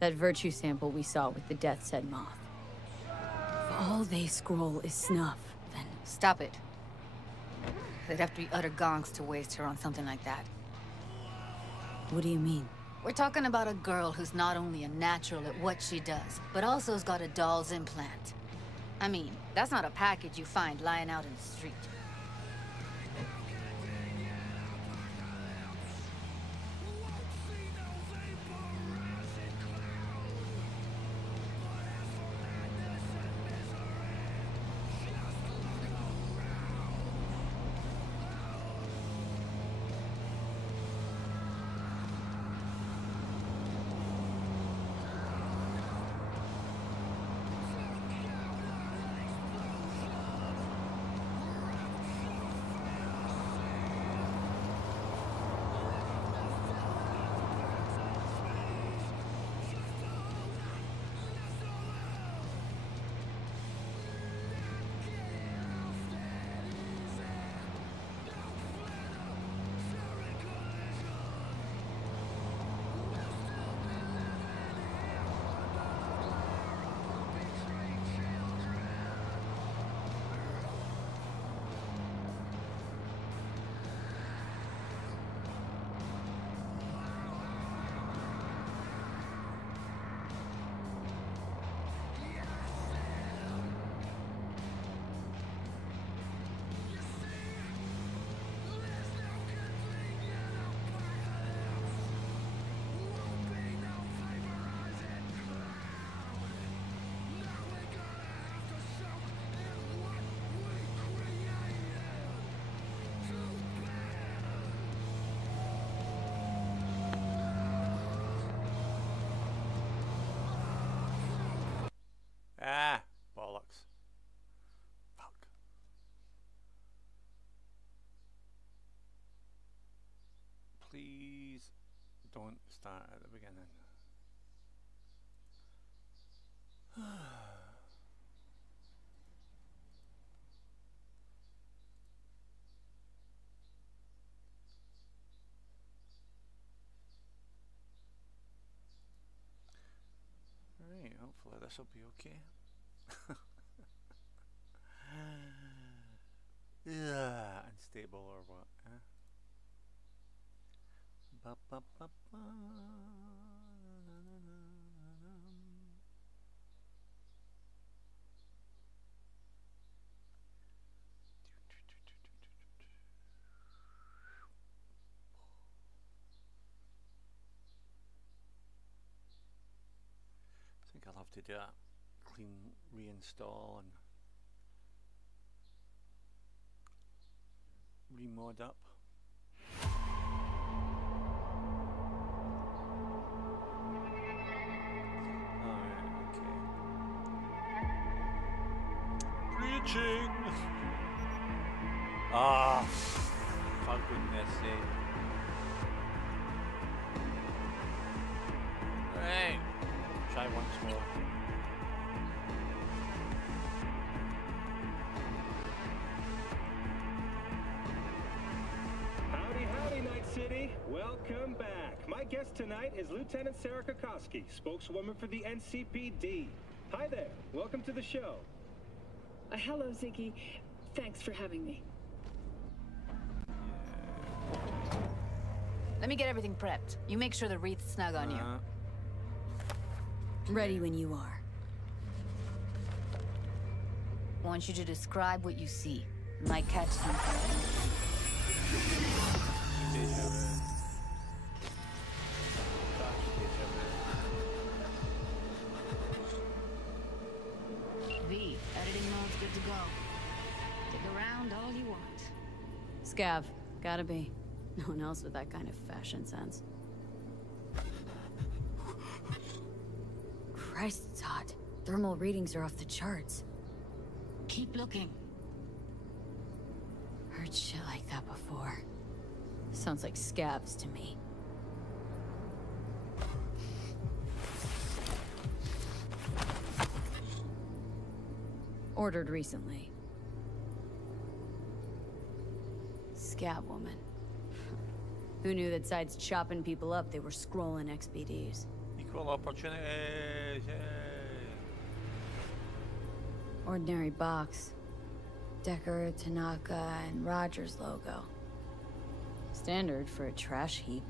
That virtue sample we saw with the Death's Head moth. If all they scroll is snuff, then... Stop it. They'd have to be utter gonks to waste her on something like that. What do you mean? We're talking about a girl who's not only a natural at what she does, but also has got a doll's implant. I mean, that's not a package you find lying out in the street. Ah, bollocks. Fuck. Please don't start at the beginning. Right, hopefully this will be okay. Yeah, unstable or what? Huh? Ba, ba, ba, ba. I think I'll have to do a clean reinstall and remod up. Alright, okay. Preaching! Ah, for goodness sake. Right, try once more. Welcome back. My guest tonight is Lieutenant Sarah Kokoski, spokeswoman for the NCPD. Hi there. Welcome to the show. Hello, Ziggy. Thanks for having me. Let me get everything prepped. You make sure the wreath's snug on you. Ready when you are. I want you to describe what you see. Might catch something. V, editing mode's good to go. Dig around all you want. Scav. Gotta be. No one else with that kind of fashion sense. Christ, it's hot. Thermal readings are off the charts. Keep looking. Heard shit like that before. Sounds like scabs to me. Ordered recently. Scab woman. Who knew that besides chopping people up, they were scrolling XBDs? You Equal opportunities. Yay. Ordinary box. Decker, Tanaka, and Rogers logo. Standard for a trash heap.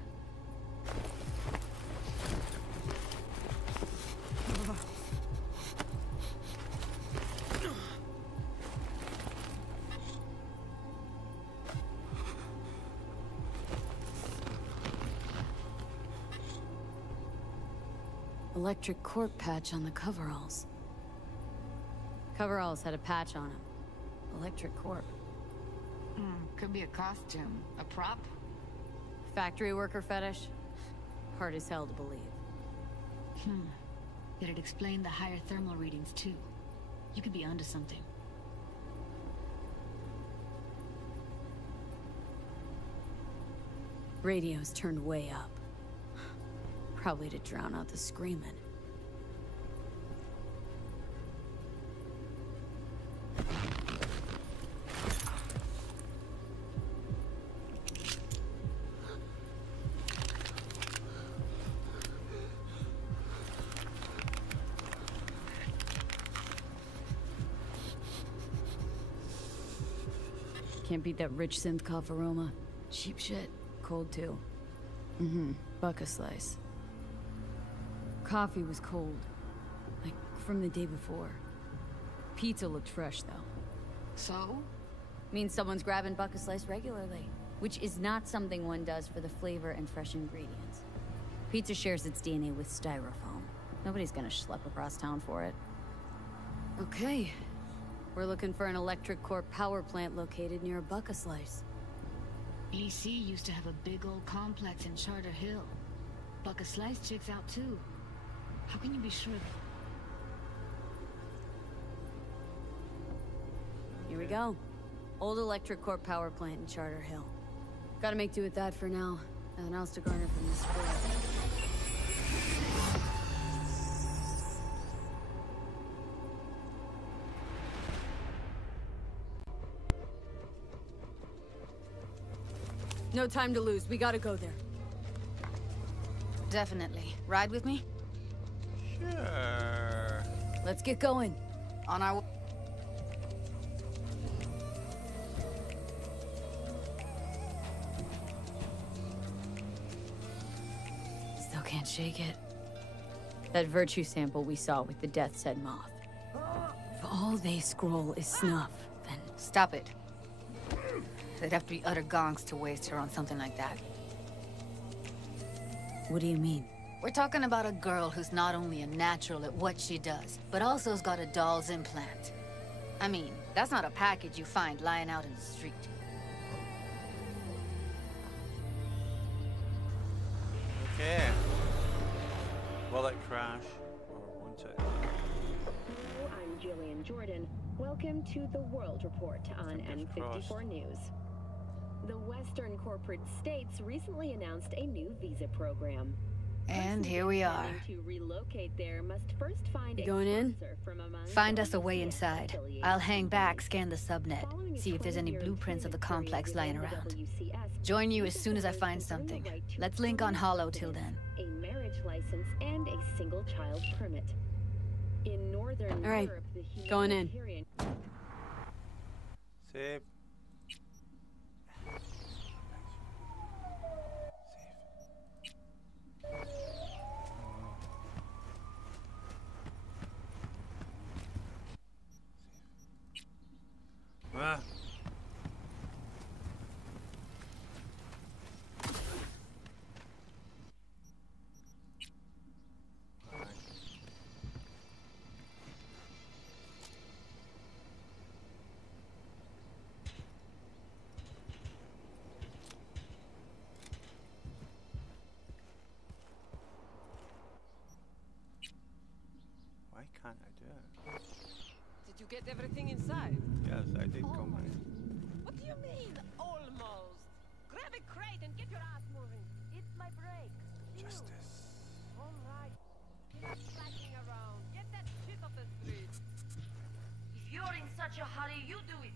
Electric corp patch on the coveralls. Coveralls had a patch on them. Electric corp. Could be a costume. A prop? Factory worker fetish? Hard as hell to believe. Did it explain the higher thermal readings, too? You could be onto something. Radios turned way up. Probably to drown out the screaming. Can't beat that rich synth cough aroma. Cheap shit. Cold too. Buck a slice. Coffee was cold. Like from the day before. Pizza looked fresh though. So? Means someone's grabbing buck a slice regularly. Which is not something one does for the flavor and fresh ingredients. Pizza shares its DNA with styrofoam. Nobody's gonna schlep across town for it. Okay. We're looking for an electric corp power plant located near Buck a Slice. EC used to have a big old complex in Charter Hill. Buck a Slice checks out too. How can you be sure? Here we go. Old electric corp power plant in Charter Hill. Gotta make do with that for now. Nothing else to garner from this square. No time to lose. We gotta go there. Definitely. Ride with me? Sure. Let's get going. On our... Still can't shake it. That virtue sample we saw with the death's head moth. If all they scroll is snuff, then... Stop it. They'd have to be utter gonks to waste her on something like that. What do you mean? We're talking about a girl who's not only a natural at what she does, but also has got a doll's implant. I mean, that's not a package you find lying out in the street. Okay. Will it crash or won't it? Hello, I'm Jillian Jordan. Welcome to the World Report on N54 News. The Western corporate states recently announced a new visa program. And here we are. To relocate there must first find Going in? Find us a way inside. I'll hang back, scan the subnet, see if there's any blueprints of the complex lying around. Join you as soon as I find something. Let's link on Hollow till then. A marriage license and a single child permit. In northern All right, Europe, the going in. humanitarian- Save. Ah. Why can't I do it? Did you get everything inside? Yes, I did come in. What do you mean, almost? Grab a crate and get your ass moving. It's my break. Justice. All right. Keep slacking around. Get that shit off the street. If you're in such a hurry, you do it.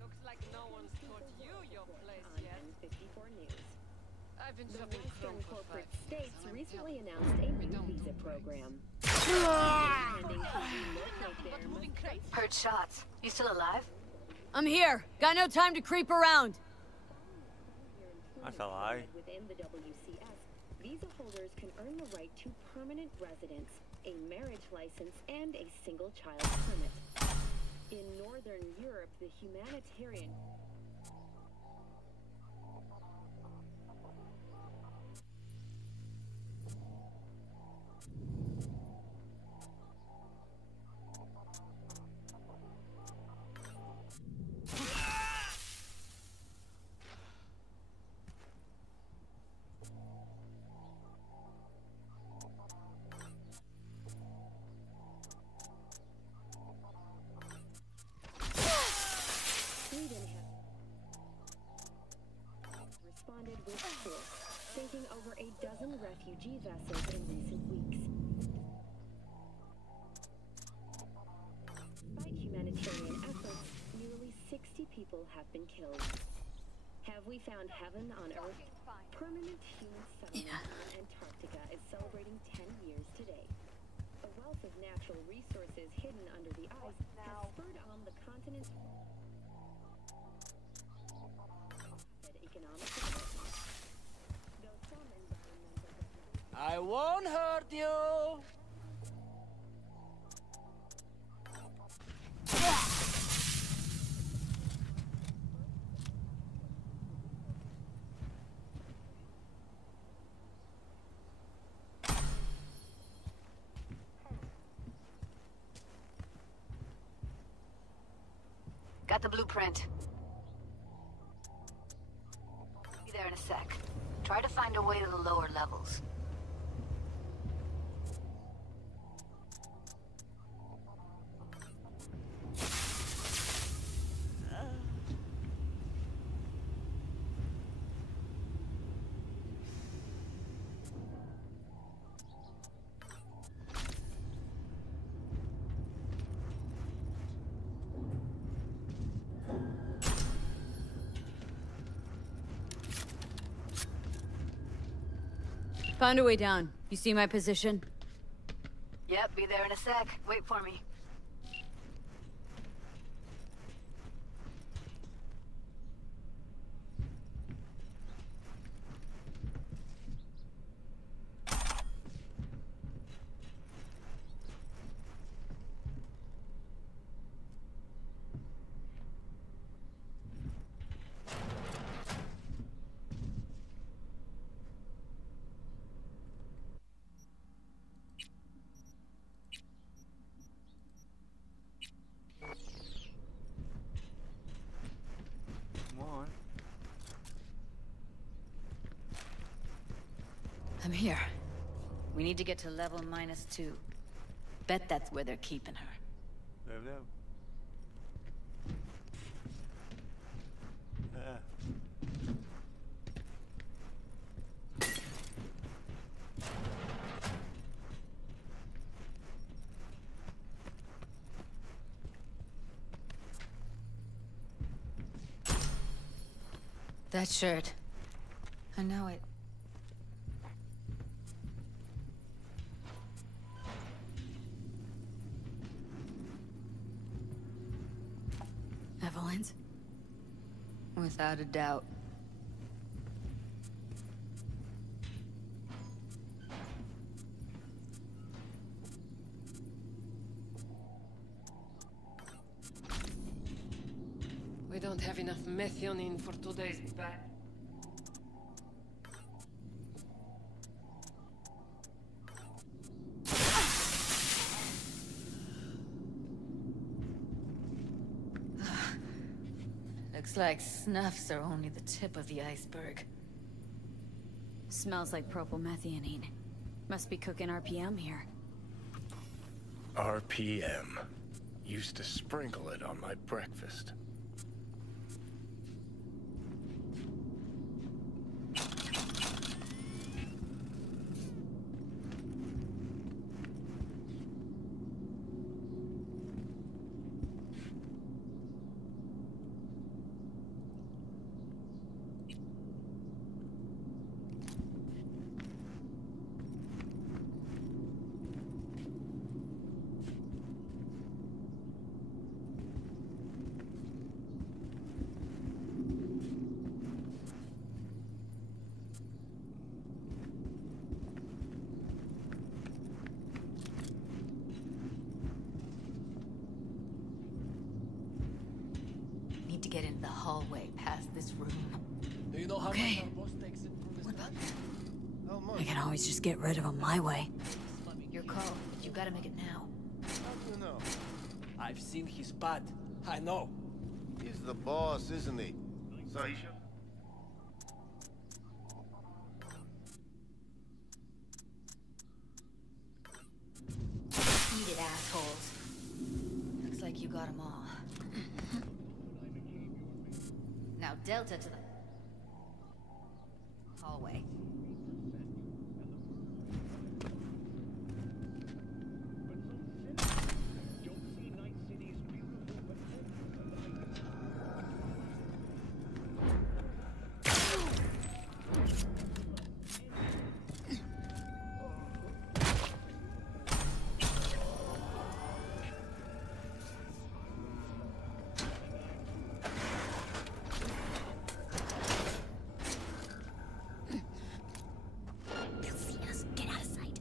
Looks like no one's taught you your place on yet. N54 News. I've been The shopping Western Chrome for corporate 5 years, states so I'm recently telling you, announced a we new don't visa do program. Heard shots. You still alive? I'm here. Got no time to creep around. That's a lie. Within the WCS, visa holders can earn the right to permanent residence, a marriage license, and a single child permit. In Northern Europe, the humanitarian responded with force, sinking over a dozen refugee vessels in recent weeks. Despite humanitarian efforts, nearly 60 people have been killed. Have we found heaven on Earth? Permanent human settlement on Antarctica is celebrating 10 years today. A wealth of natural resources hidden under the ice has spurred on the continent's economic development. Though some environmental I won't hurt you. Got the blueprint. Be there in a sec. Try to find a way to the lower levels. Found a way down. You see my position? Yep, be there in a sec. Wait for me. Come on. I'm here. We need to get to level -2. Bet that's where they're keeping her. There, there. Yeah. That shirt. I know it. Evelyn's? Without a doubt. We don't have enough methionine for today's batch. Looks like snuffs are only the tip of the iceberg. Smells like propylmethionine. Must be cooking RPM here. RPM. Used to sprinkle it on my breakfast. the hallway past this room. Do you know how Okay. much our boss takes in from this? What about that? How much? I can always just get rid of him my way. Your call, but you gotta make it now. How do you know? I've seen his pad. I know. He's the boss, isn't he? So he should... Eat it, assholes. Looks like you got them all. Now Delta to the hallway. They'll see us. Get out of sight.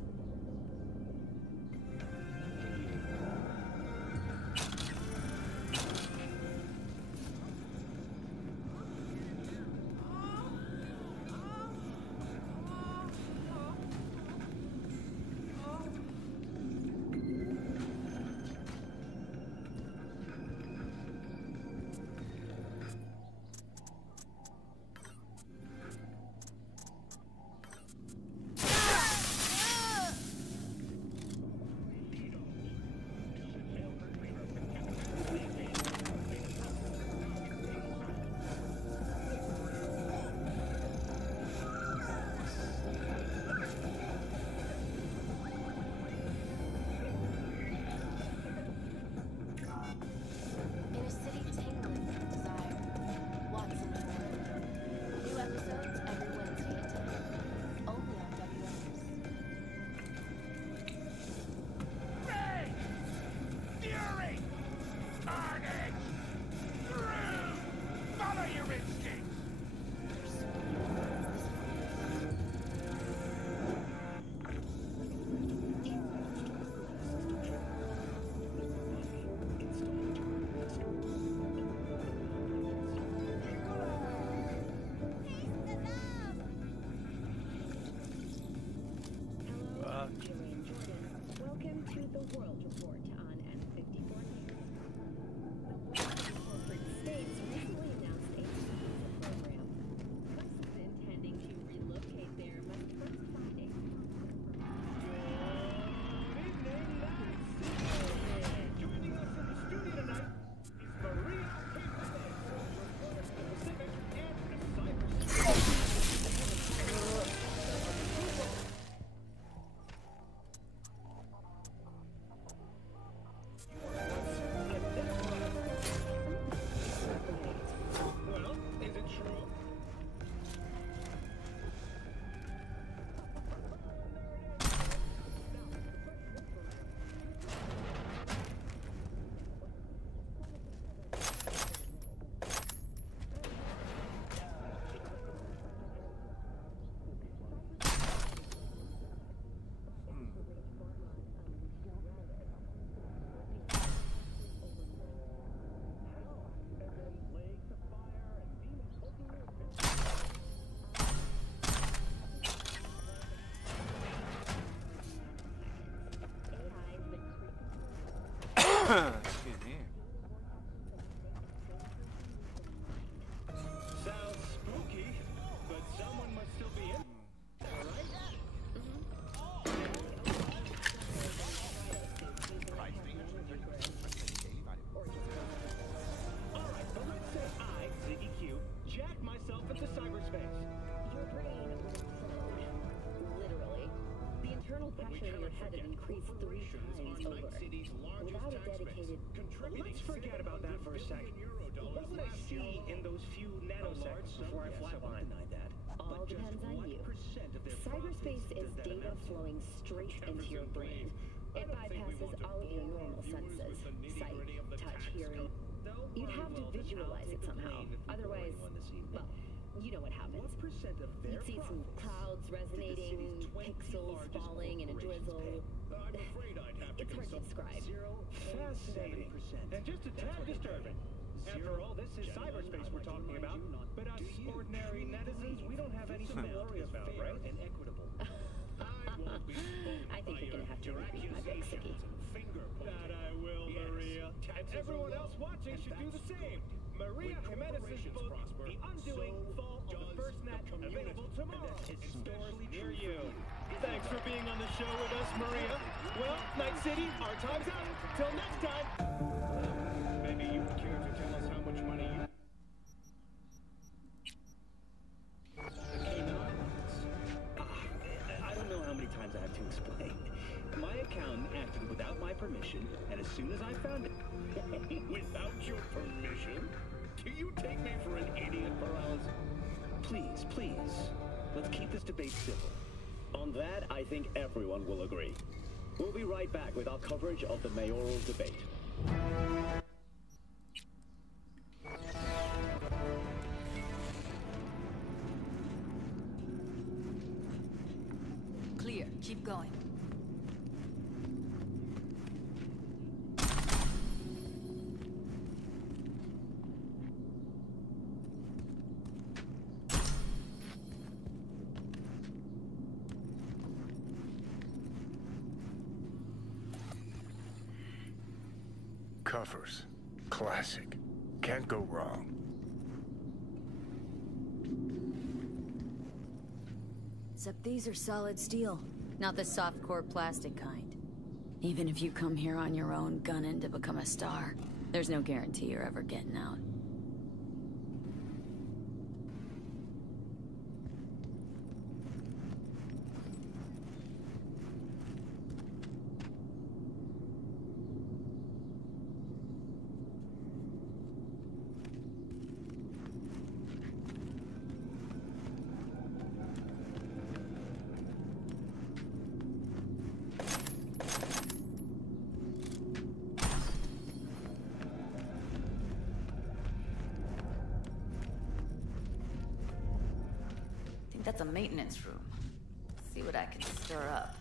In a city tingling with desire, Watson Jordan. New episodes every Wednesday at 10. Only on WS. Rage! Fury! Carnage! Through! Follow your instincts! Hello, I'm Jillian Jordan. Welcome to the World Report on N54 News. The Western corporate states recently announced a visa program. Persons intending to relocate there must first find a Joining us in the studio tonight is Maria Heywood, Pacific and Cyberspace. Well, is it true? Excuse me. Sounds spooky, but someone must still be in. Alright, but let's say I, Ziggy Q, jack myself into cyberspace. Your brain will explode. Literally. The internal pressure in your head had increased 3 times over. Without a dedicated... Let's forget about that for a second. What would I see in those few nanoseconds before I flatline? All depends on you. Cyberspace is data flowing straight into your brain. It bypasses all of your normal senses. Sight, touch, hearing. You'd have to visualize it somehow. Otherwise, well, you know what happens. You'd see some clouds resonating, pixels falling in a drizzle. It's hard to describe. Fascinating. And just a tad disturbing. After all, this is cyberspace we're talking about. But us ordinary netizens, we don't have anything to worry about, right? And equitable. I think you're gonna have to repeat my book, Siggy. That I will, Maria. And everyone else watching should do the same. Maria Jimenez's book, The Undoing Fall of the First Net, available tomorrow in stores near you. Thanks for being on the show with us, Maria. Well, Night City, our time's out. Till next time. Maybe you care to tell us how much money you... I don't know how many times I have to explain. My accountant acted without my permission, and as soon as I found it... Without your permission? Do you take me for an idiot, Peralez? Please, please, let's keep this debate civil. On that, I think everyone will agree. We'll be right back with our coverage of the mayoral debate. Clear. Keep going. Covers. Classic. Can't go wrong. Except these are solid steel, not the soft core plastic kind. Even if you come here on your own, gunning to become a star, there's no guarantee you're ever getting out. That's a maintenance room. See what I can stir up.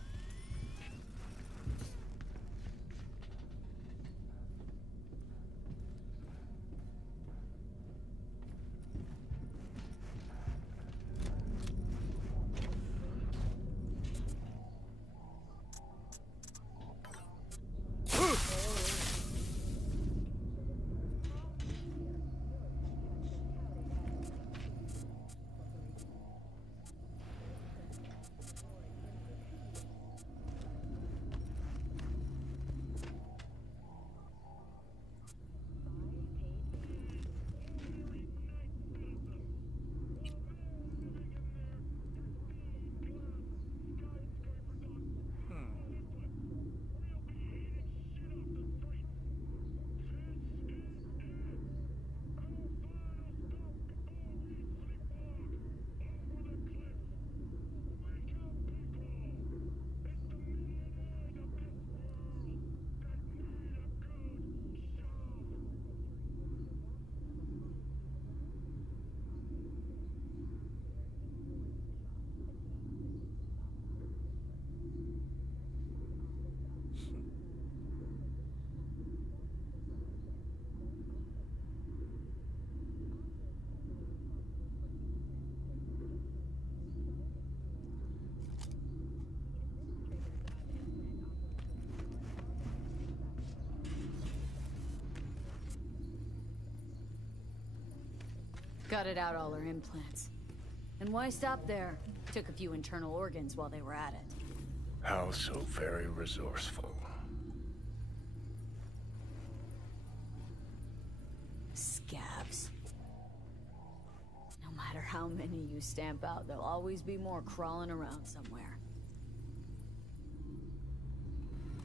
Gutted out all her implants. And why stop there? Took a few internal organs while they were at it. How so very resourceful. Scabs. No matter how many you stamp out, there'll always be more crawling around somewhere.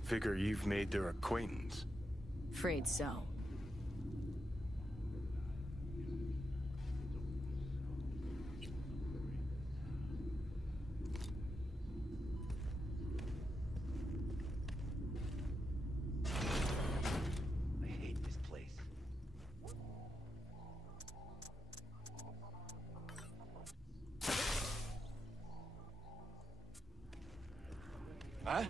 Figure you've made their acquaintance. Afraid so. Huh?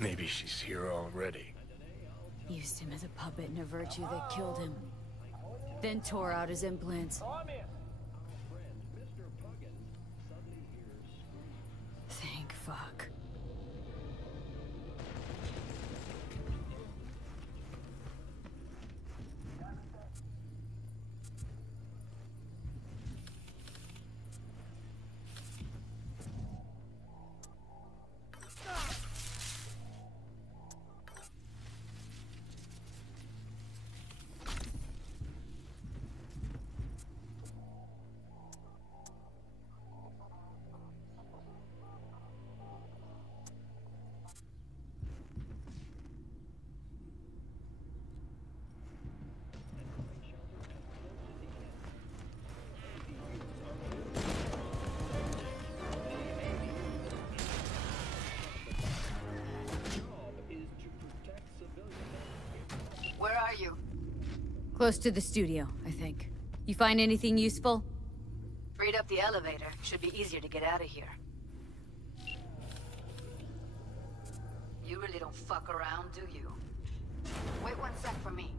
Maybe she's here already. Used him as a puppet in a virtue that killed him. Then tore out his implants. Thank fuck. Where are you? Close to the studio, I think. You find anything useful? Freed up the elevator. Should be easier to get out of here. You really don't fuck around, do you? Wait 1 sec for me.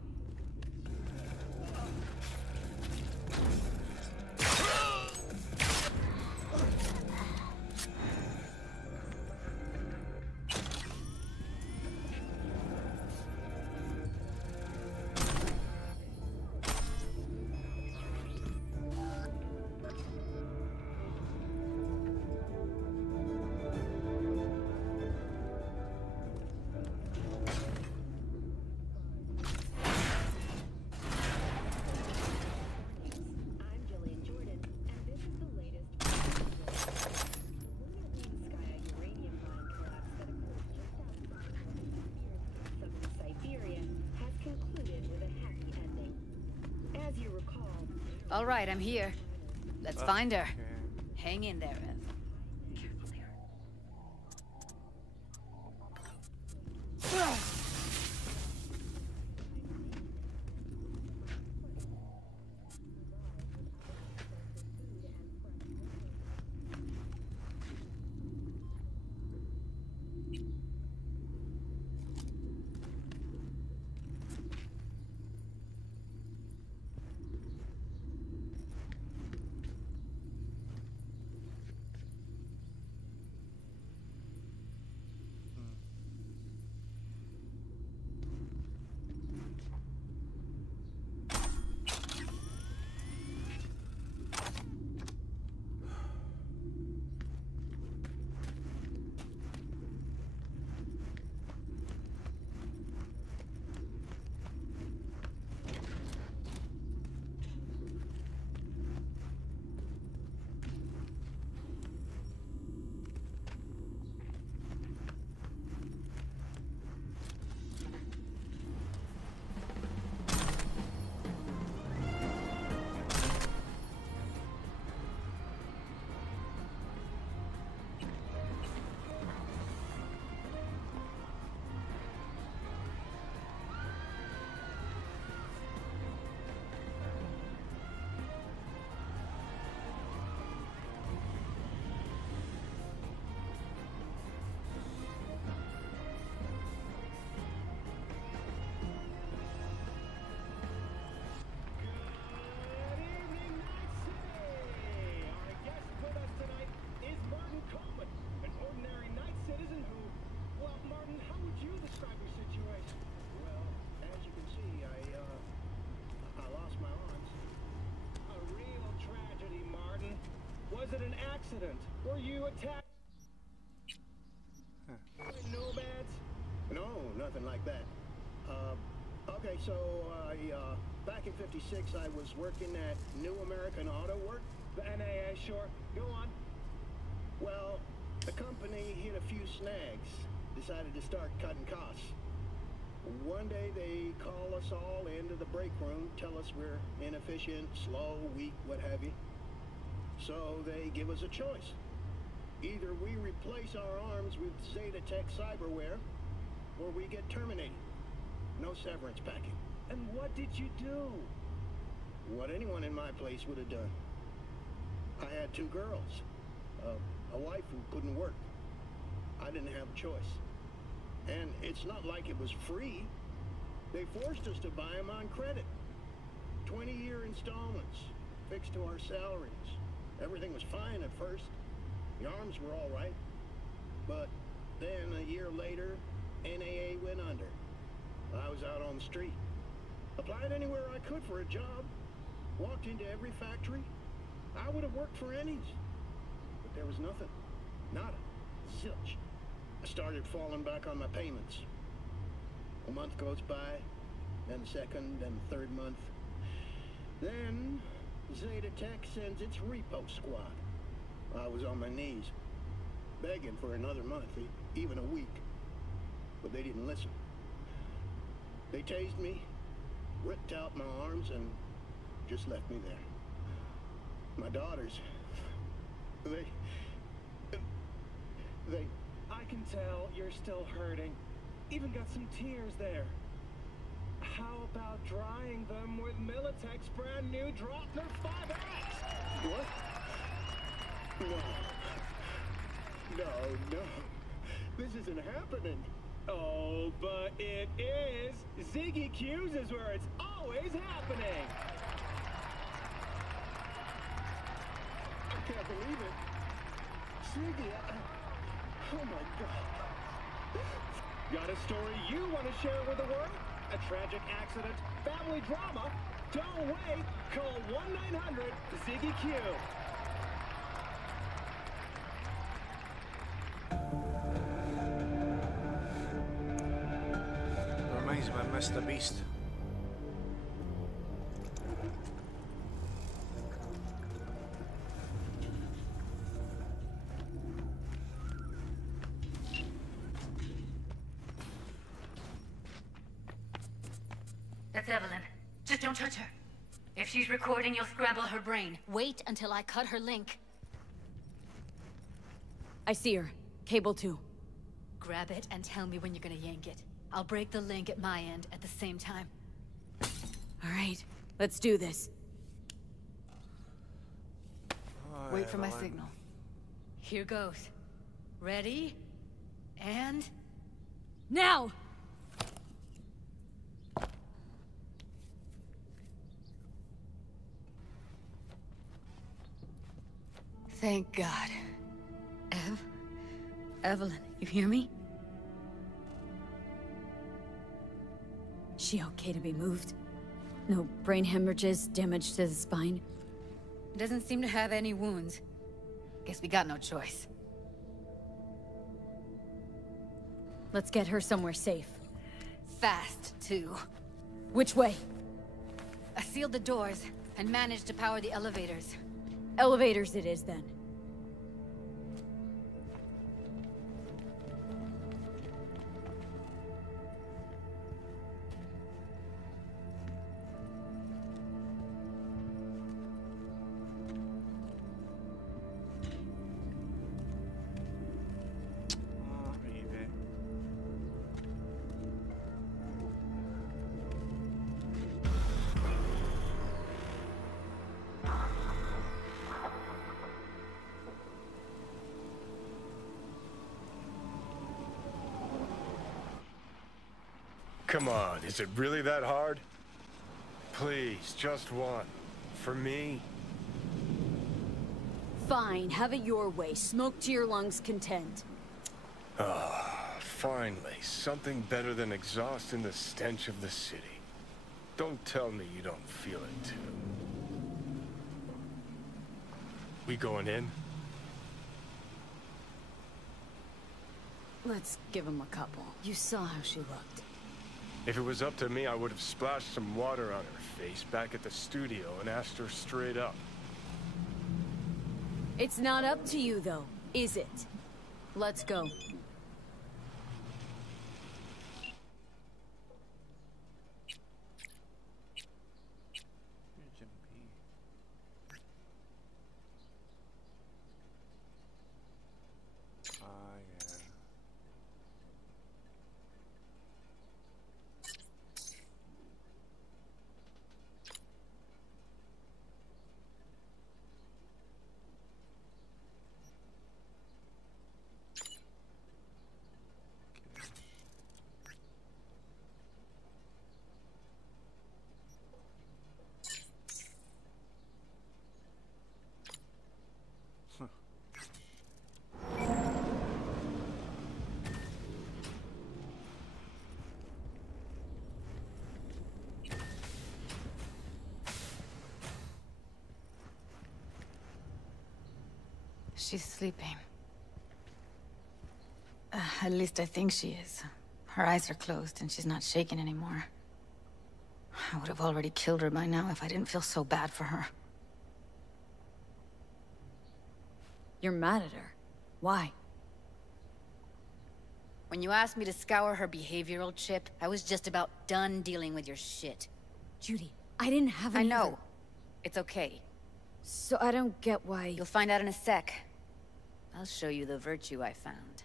All right, I'm here. Let's find her. Hang in there, Ev. Was it an accident? Were you attacked? No bats? No, nothing like that. Okay, so back in '56, I was working at New American Auto Work. The NAA, sure. Go on. Well, the company hit a few snags. Decided to start cutting costs. One day they call us all into the break room, tell us we're inefficient, slow, weak, what have you. So they give us a choice. Either we replace our arms with Zetatech cyberware, or we get terminated. No severance packet. And what did you do? What anyone in my place would have done. I had 2 girls. A wife who couldn't work. I didn't have a choice. And it's not like it was free. They forced us to buy them on credit. 20-year installments, fixed to our salaries. Everything was fine at first. The arms were all right. But then a year later, NAA went under. I was out on the street. Applied anywhere I could for a job. Walked into every factory. I would have worked for any's. But there was nothing. Nada. Zilch. I started falling back on my payments. A month goes by, then the second, then the third month. Then Zeta Tech sends its repo squad. I was on my knees, begging for another month, even a week. But they didn't listen. They tased me, ripped out my arms, and just left me there. My daughters, they... I can tell you're still hurting. Even got some tears there. How about drying them with Militech's brand new Dropner 5X? What? No. This isn't happening. Oh, but it is. Ziggy Q's is where it's always happening. I can't believe it. Ziggy, oh my God. Got a story you want to share with the world? A tragic accident? Family drama? Don't wait. Call 1-900-ZIGGY-Q. Reminds me of Mr. Beast. That's Evelyn. Just don't touch her. If she's recording, you'll scramble her brain. Wait until I cut her link. I see her. Cable 2. Grab it and tell me when you're gonna yank it. I'll break the link at my end at the same time. All right, let's do this. Wait for my signal. Here goes. Ready? And... now! Thank God. Evelyn, you hear me? She okay to be moved? No brain hemorrhages, damage to the spine? Doesn't seem to have any wounds. Guess we got no choice. Let's get her somewhere safe. Fast, too. Which way? I sealed the doors and managed to power the elevators. Elevators it is, then. Come on, is it really that hard? Please, just one. For me? Fine, have it your way. Smoke to your lungs' content. Ah, finally. Something better than exhaust in the stench of the city. Don't tell me you don't feel it, too. We going in? Let's give him a couple. You saw how she looked. If it was up to me, I would have splashed some water on her face back at the studio and asked her straight up. It's not up to you, though, is it? Let's go. She's sleeping. At least I think she is. Her eyes are closed and she's not shaking anymore. I would have already killed her by now if I didn't feel so bad for her. You're mad at her. Why? When you asked me to scour her behavioral chip, I was just about done dealing with your shit. Judy, I didn't have any. I know. It's okay. So I don't get why... You'll find out in a sec. I'll show you the virtue I found.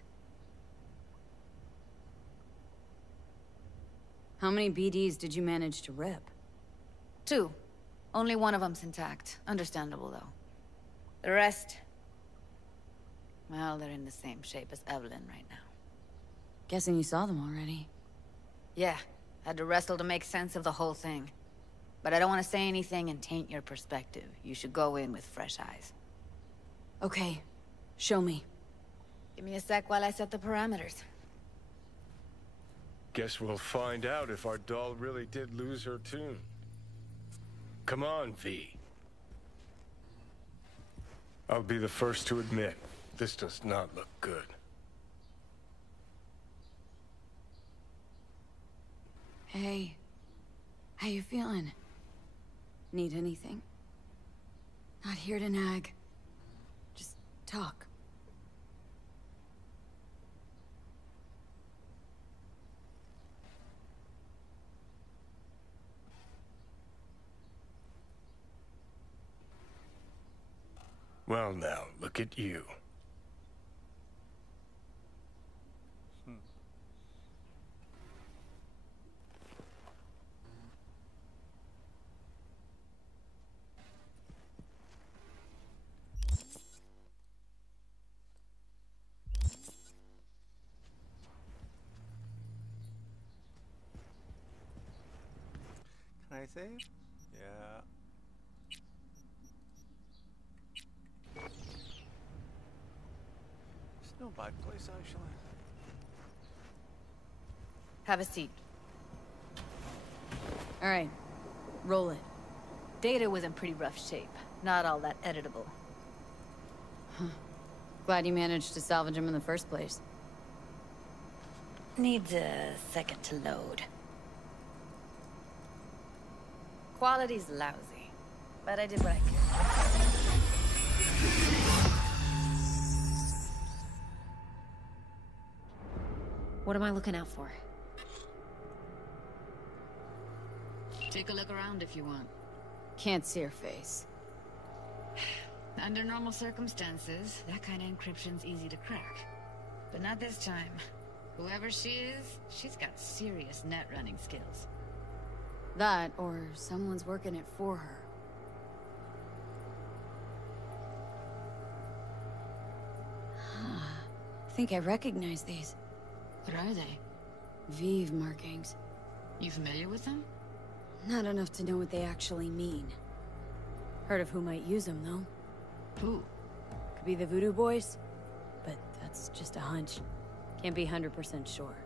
How many BDs did you manage to rip? 2. Only one of them's intact. Understandable, though. The rest... well, they're in the same shape as Evelyn right now. Guessing you saw them already. Yeah. Had to wrestle to make sense of the whole thing. But I don't want to say anything and taint your perspective. You should go in with fresh eyes. Okay. Show me. Give me a sec while I set the parameters. Guess we'll find out if our doll really did lose her tune. Come on, V. I'll be the first to admit, this does not look good. Hey. How you feeling? Need anything? Not here to nag. Just talk. Well now, look at you. Can I save? Yeah. It's no bad place, actually. Have a seat. All right. Roll it. Data was in pretty rough shape. Not all that editable. Huh. Glad you managed to salvage him in the first place. Needs a second to load. Quality's lousy, but I did what I could. What am I looking out for? Take a look around if you want. Can't see her face. Under normal circumstances, that kind of encryption's easy to crack. But not this time. Whoever she is, she's got serious net running skills. That, or someone's working it for her. I think I recognize these. What are they? Vive markings. You familiar with them? Not enough to know what they actually mean. Heard of who might use them, though. Who? Could be the Voodoo Boys, but that's just a hunch. Can't be 100% sure.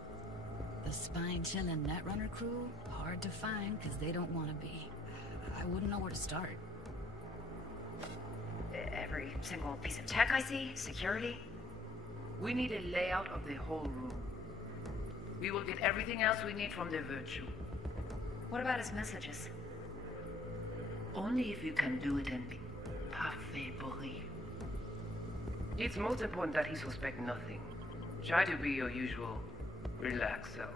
The spine-chilling Netrunner crew? Hard to find, because they don't want to be. I wouldn't know where to start. Every single piece of tech I see? Security? We need a layout of the whole room. We will get everything else we need from the virtue. What about his messages? Only if you can do it in parfait bruit. It's most important that he suspect nothing. Try to be your usual, relaxed self.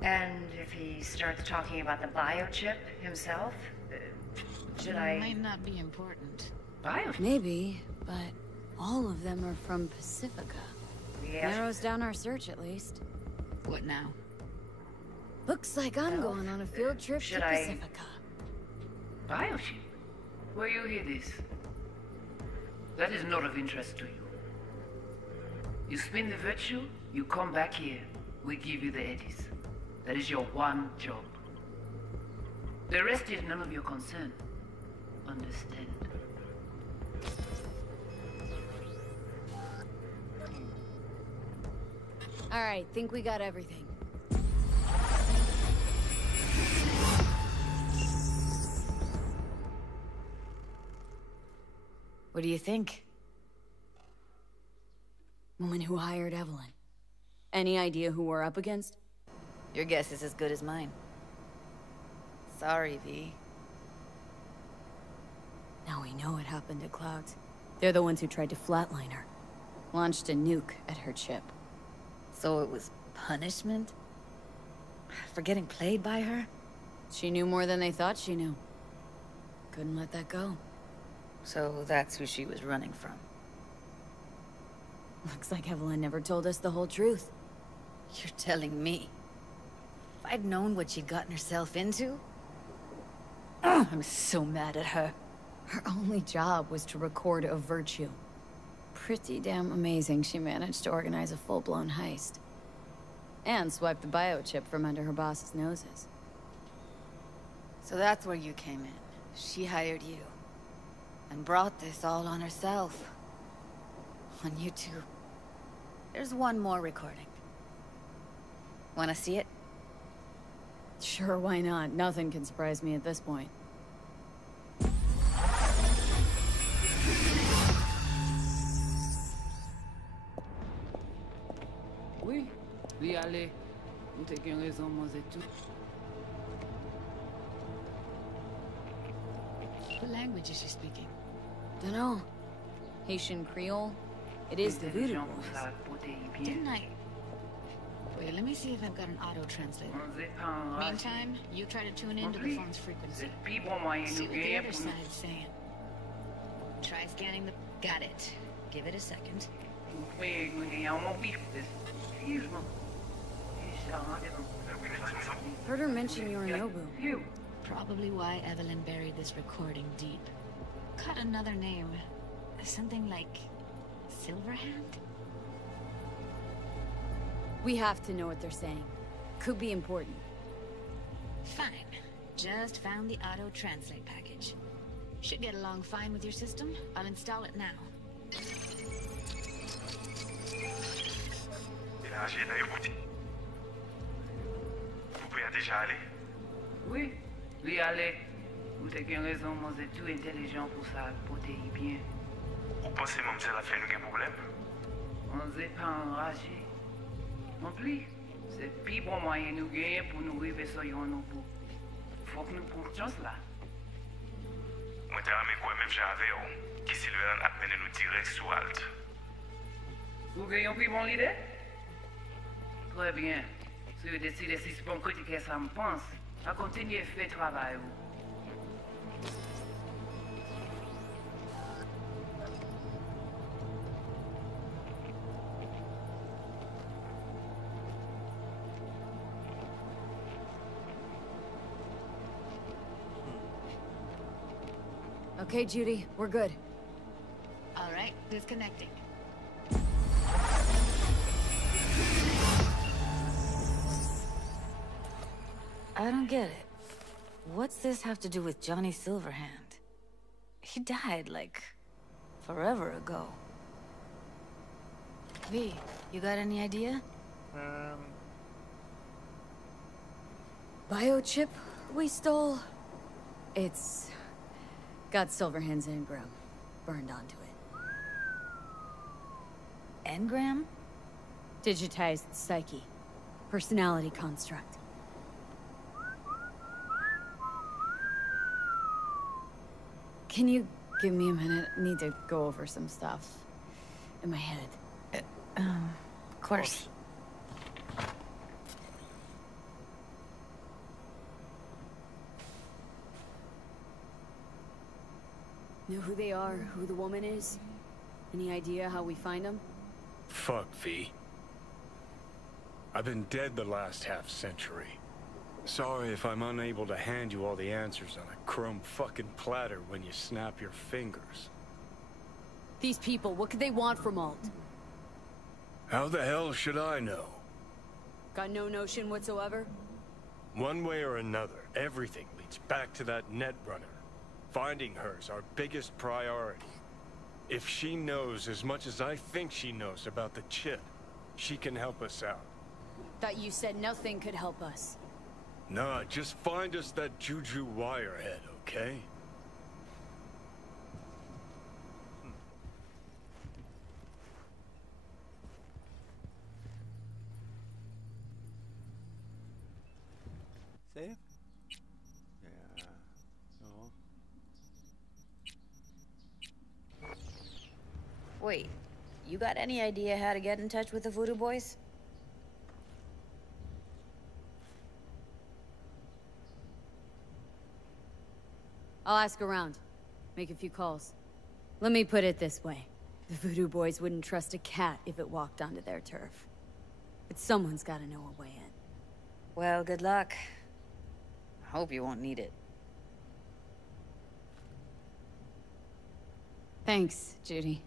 And if he starts talking about the biochip himself, should I... Might not be important. Biochip? Maybe, but all of them are from Pacifica. Yeah. Narrows down our search, at least. What now? Looks like I'm going on a field trip to Pacifica. Biochip? Where you hear this? That is not of interest to you. You spin the virtue, you come back here. We give you the eddies. That is your one job. The rest is none of your concern. Understand? All right, think we got everything. What do you think? Woman who hired Evelyn. Any idea who we're up against? Your guess is as good as mine. Sorry, V. Now we know what happened to Clouds. They're the ones who tried to flatline her. Launched a nuke at her chip. So it was punishment? For getting played by her? She knew more than they thought she knew. Couldn't let that go. So that's who she was running from. Looks like Evelyn never told us the whole truth. You're telling me? If I'd known what she'd gotten herself into? I'm so mad at her. Her only job was to record a virtue. Pretty damn amazing she managed to organize a full-blown heist. And swipe the biochip from under her boss's noses. So that's where you came in. She hired you. And brought this all on herself. On you two. There's one more recording. Wanna see it? Sure, why not? Nothing can surprise me at this point. Oui, oui, allez. Vous avez raison, moi et tout. What language is she speaking? Dunno. Haitian Creole? It is the Voodoo Boys. Didn't I? Wait, let me see if I've got an auto-translator. Meantime, you try to tune into the phone's frequency. See what the other side's saying. Try scanning the... Got it. Give it a second. Heard her mention Yorinobu. Probably why Evelyn buried this recording deep. Caught another name. Something like... Silverhand? We have to know what they're saying. Could be important. Fine. Just found the auto-translate package. Should get along fine with your system. I'll install it now. Vous pouvez déjà aller. Oui, oui, allez. Vous avez raison, moi c'est tout intelligent pour ça, pour te y bien. Vous pensez que mademoiselle a fait nous un problème? On n'est pas enragé. Non plus. C'est le plus bon moyen de nous gagner pour nous arriver sur nos bouts. Faut que nous prenions chance là. Moi, t'as aimé quoi même j'avais, qui Sylvain a peine de nous tirer sur Alt. Vous gagnez pris mon idée? Très bien. Si vous décidez si c'est bon critiquer ça me pense, à continuer à faire le travail. Okay, Judy, we're good. All right, disconnecting. I don't get it. What's this have to do with Johnny Silverhand? He died, like, forever ago. V, you got any idea? Biochip we stole? It's... got Silverhand's engram burned onto it. Engram? Digitized psyche. Personality construct. Can you give me a minute? I need to go over some stuff in my head. Of course. Know who they are, who the woman is? Any idea how we find them? Fuck, V. I've been dead the last half-century. Sorry if I'm unable to hand you all the answers on a chrome fucking platter when you snap your fingers. These people, what could they want from Alt? How the hell should I know? Got no notion whatsoever? One way or another, everything leads back to that netrunner. Finding her's our biggest priority. If she knows as much as I think she knows about the chip, she can help us out. Thought you said nothing could help us. Nah, just find us that Juju wirehead, okay? Wait, you got any idea how to get in touch with the Voodoo Boys? I'll ask around. Make a few calls. Let me put it this way. The Voodoo Boys wouldn't trust a cat if it walked onto their turf. But someone's gotta know a way in. Well, good luck. Hope you won't need it. Thanks, Judy.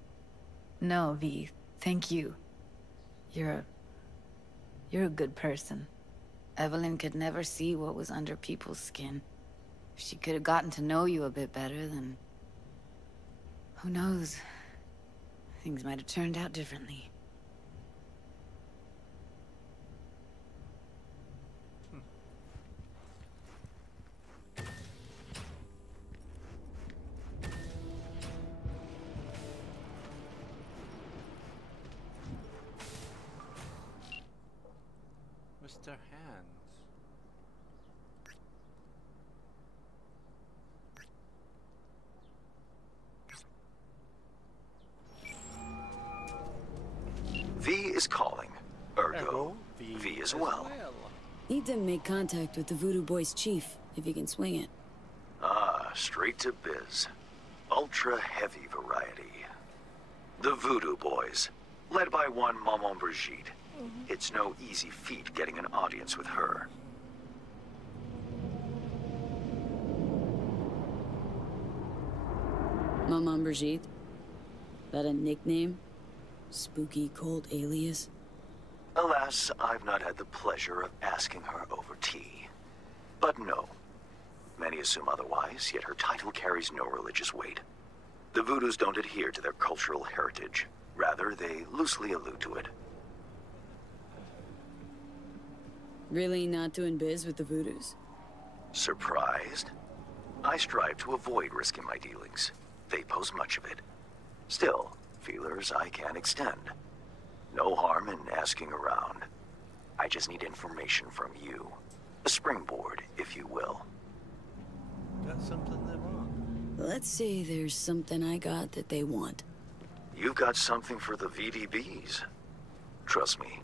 No, V. Thank you. You're a good person. Evelyn could never see what was under people's skin. If she could have gotten to know you a bit better, then... who knows? Things might have turned out differently. Mr. Hands. V is calling. Ergo, V as well. Need to make contact with the Voodoo Boys chief, if you can swing it. Ah, straight to biz. Ultra heavy variety. The Voodoo Boys, led by one Maman Brigitte. It's no easy feat getting an audience with her. Maman Brigitte? That a nickname? Spooky cold alias? Alas, I've not had the pleasure of asking her over tea. But no. Many assume otherwise, yet her title carries no religious weight. The Voodoos don't adhere to their cultural heritage. Rather, they loosely allude to it. Really not doing biz with the Voodoos? Surprised? I strive to avoid risking my dealings. They pose much of it. Still, feelers I can extend. No harm in asking around. I just need information from you. A springboard, if you will. Got something they want. Let's say there's something I got that they want. You've got something for the VDBs. Trust me,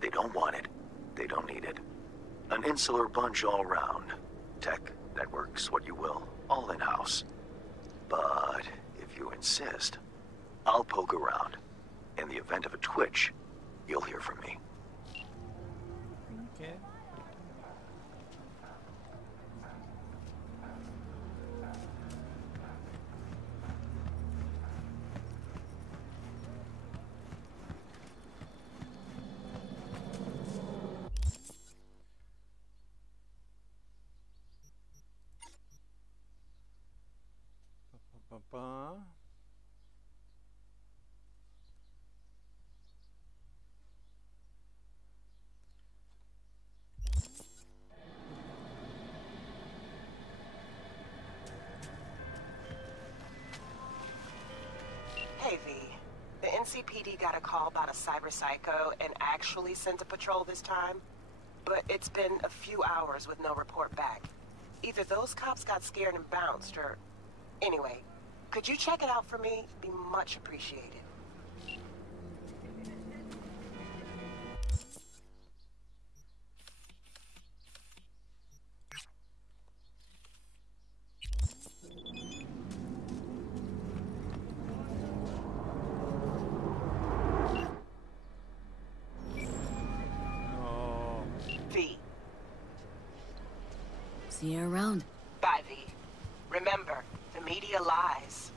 they don't want it. They don't need it. An insular bunch all round. Tech, networks, what you will, all in-house. But if you insist, I'll poke around. In the event of a twitch, you'll hear from me. Okay. Ba-ba-ba. Hey, V. The NCPD got a call about a cyber psycho and actually sent a patrol this time. But it's been a few hours with no report back. Either those cops got scared and bounced, or... Anyway, could you check it out for me? Be much appreciated. V. See you around. Bye, V. Remember, the media lies.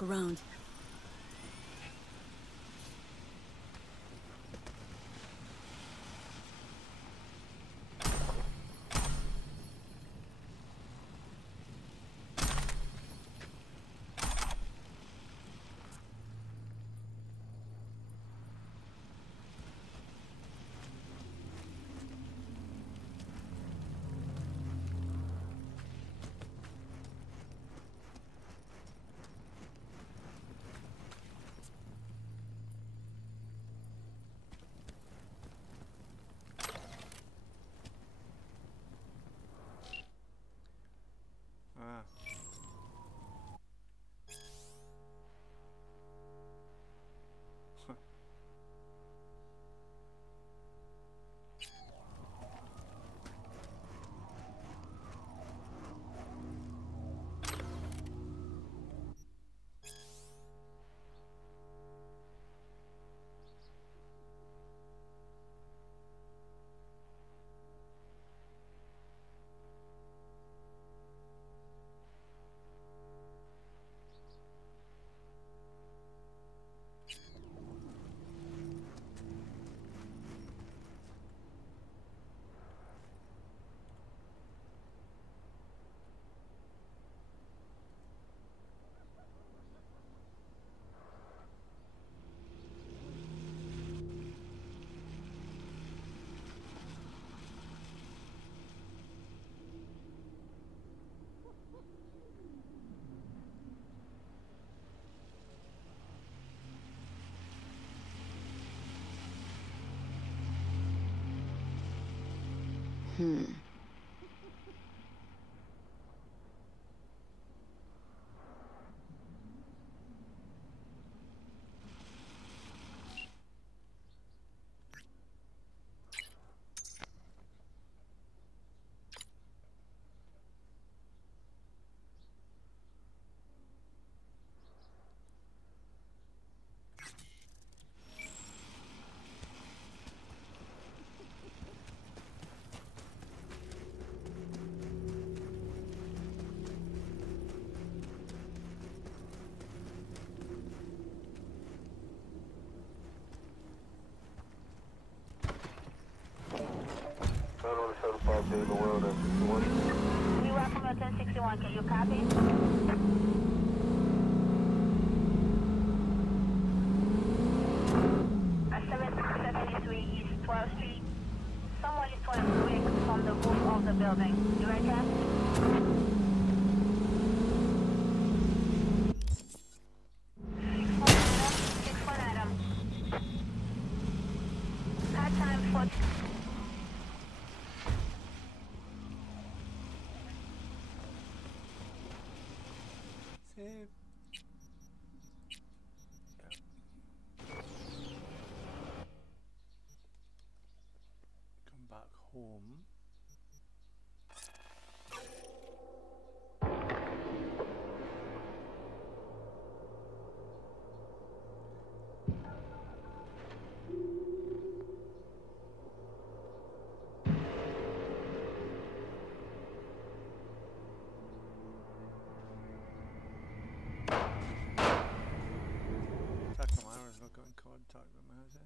look around. We were from 1061, can you copy? At 773 East 12th Street. Someone is trying to break from the roof of the building. You ready, Cap? 6-1 item. Hot time for... Save. Come back home. Not got in contact with me, has he?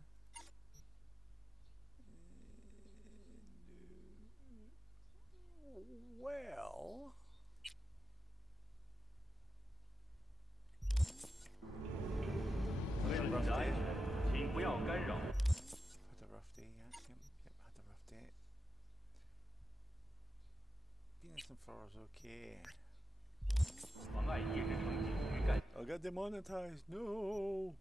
Well... Had a rough day. Had a rough day, yeah. Yep, had a rough day. Venus and Flores, okay. I got demonetized, no!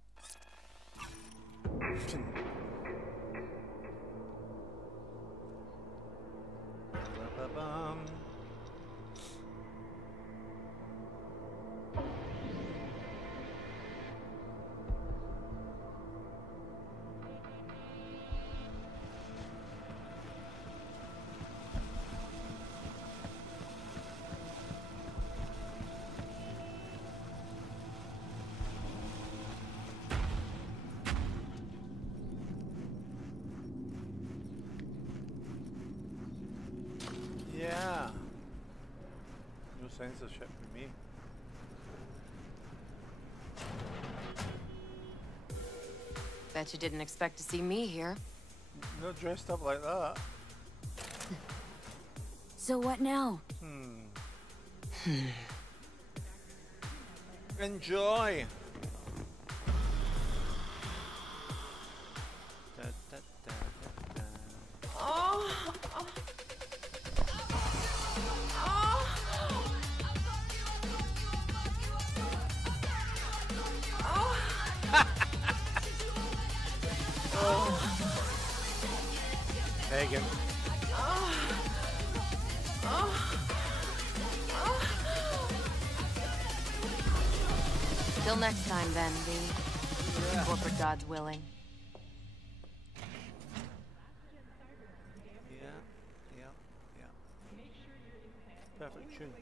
Ba-ba-bum. Yeah. No censorship for me. Bet you didn't expect to see me here. Not dressed up like that. So what now? Enjoy. Megan. Till next time then, V. Corporate gods willing. Yeah. Perfect tune.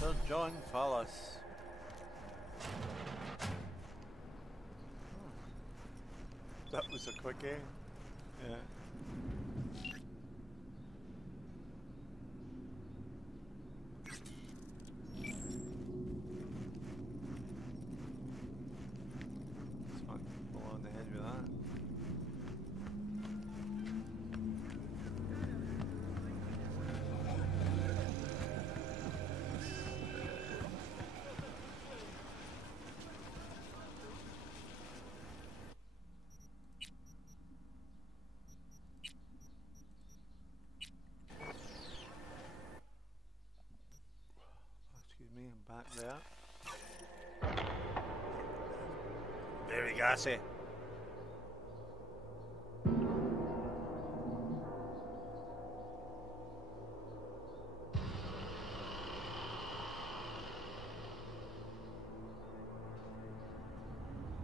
Sir John Fallis. That was a quick game. Yeah. Smack people on the head with that. Excuse me, I'm back there. Very gassy.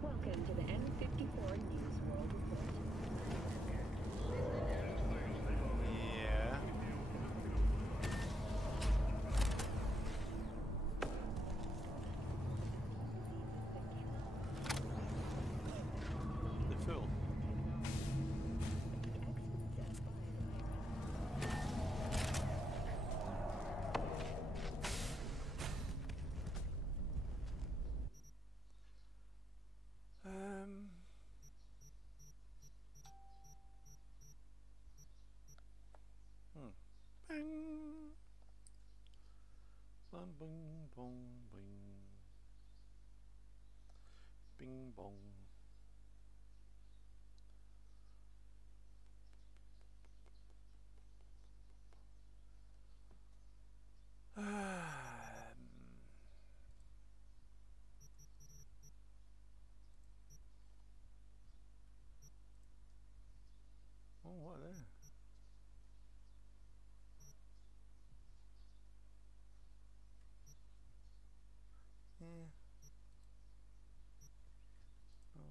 Welcome to the M54 News World Report. Yeah. The fool. Bing. Bum, bing, bong, bing. Bing, bong. Oh, what there? Yeah. Oh. No.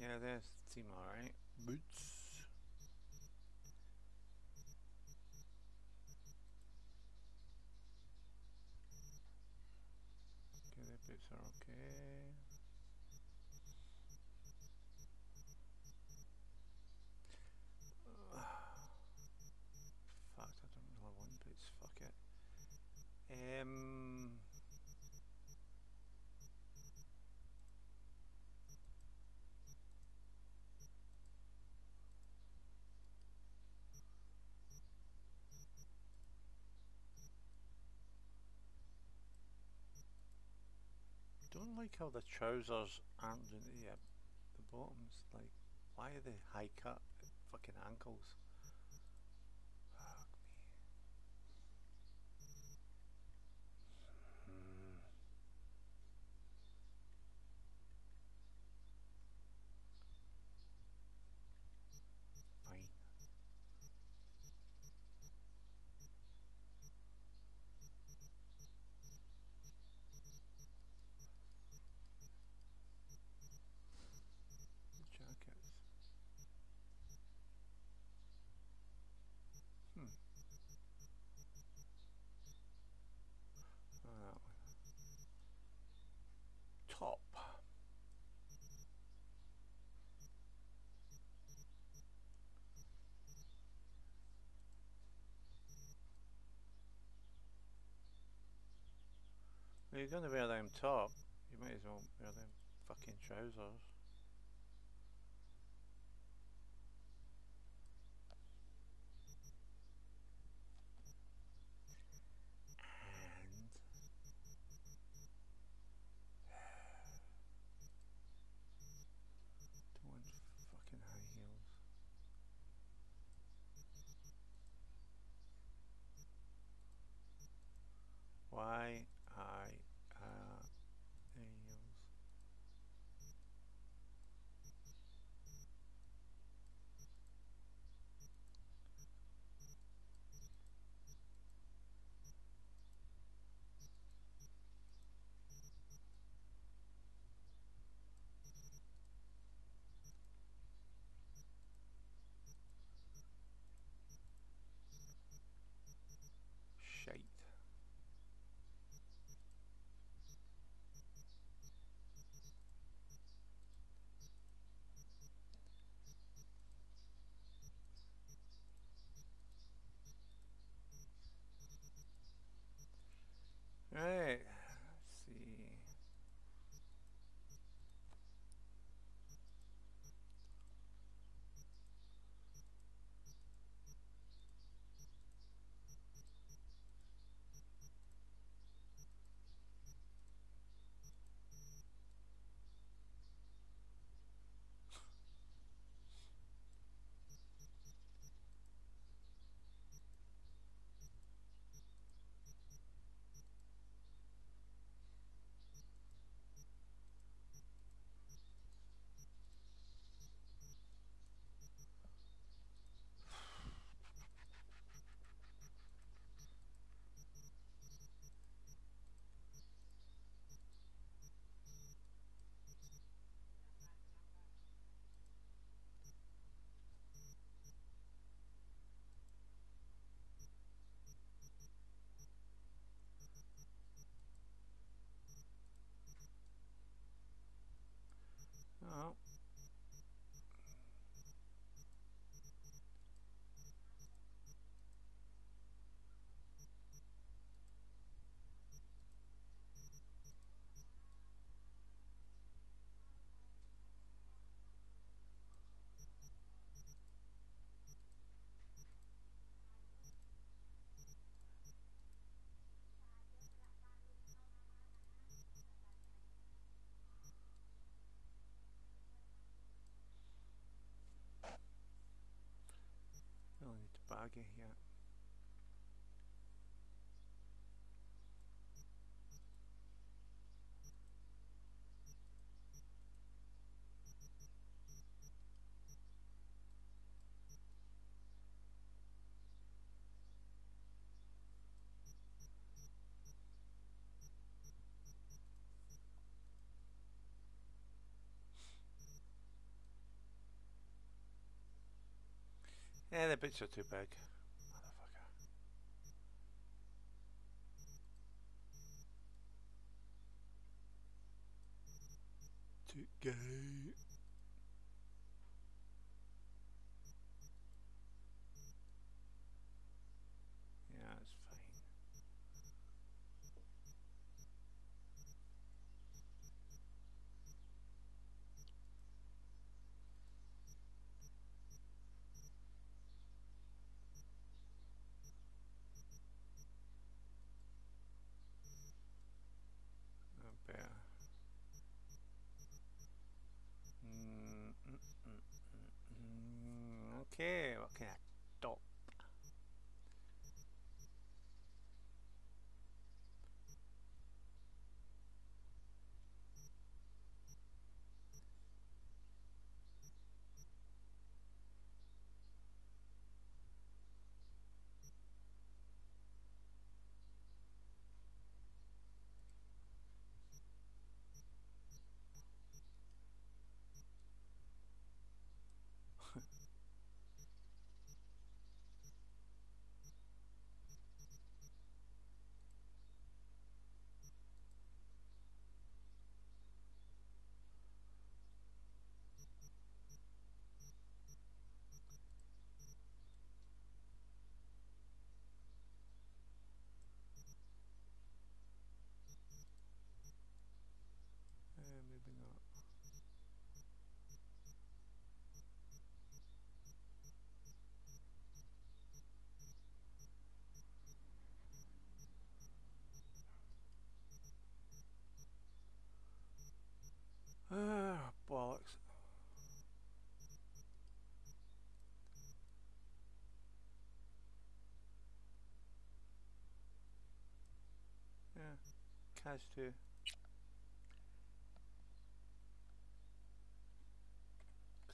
Yeah, there's the team, alright. Boots. Okay, their boots are okay. Fuck, I don't really want boots, fuck it. Don't like how the trousers aren't doing the bottoms. Like, why are they high cut at fucking ankles? Fuck me. Fine. you're going to wear them top, you might as well wear them fucking trousers. Why shite. Right, let's see. Oh. I don't need to bag it yet. Yeah, the bits are too big. Motherfucker. Too gay. Yeah, it's fine. Better. Kaz 2.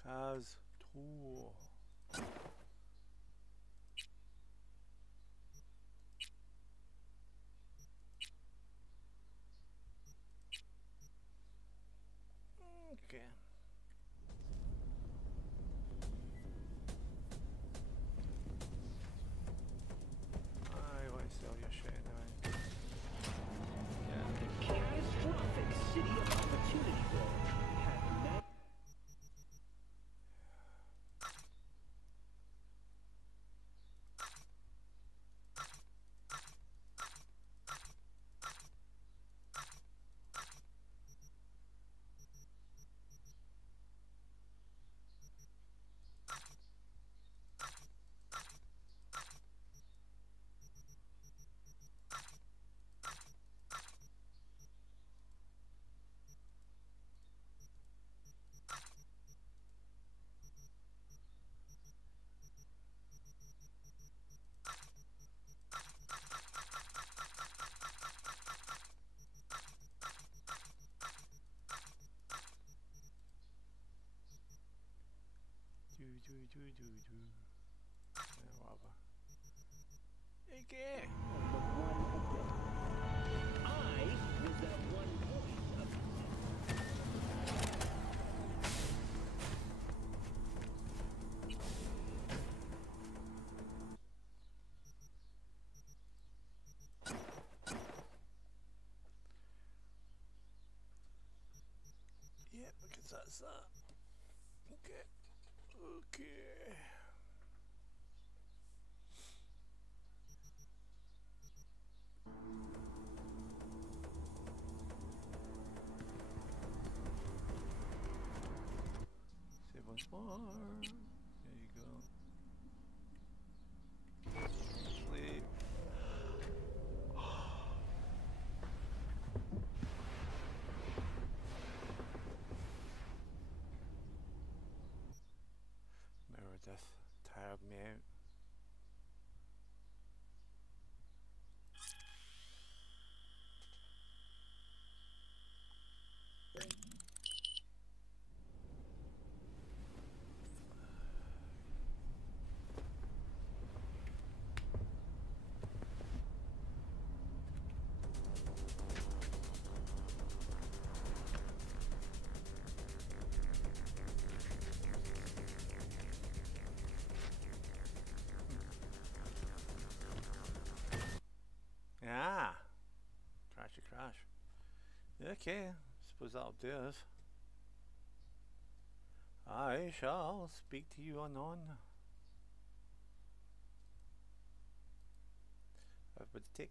Kaz 2. Okay. I want to sell your shit anyway. The catastrophic city of Opportunityville had met. Yeah, whatever. Okay. I was that one point of Yeah, because that's that. Okay. Okay. Save once more. There you go. Sleep. Meredith tired me out. Ah, crashy crash. Okay, suppose that'll do us. I shall speak to you anon. Everybody take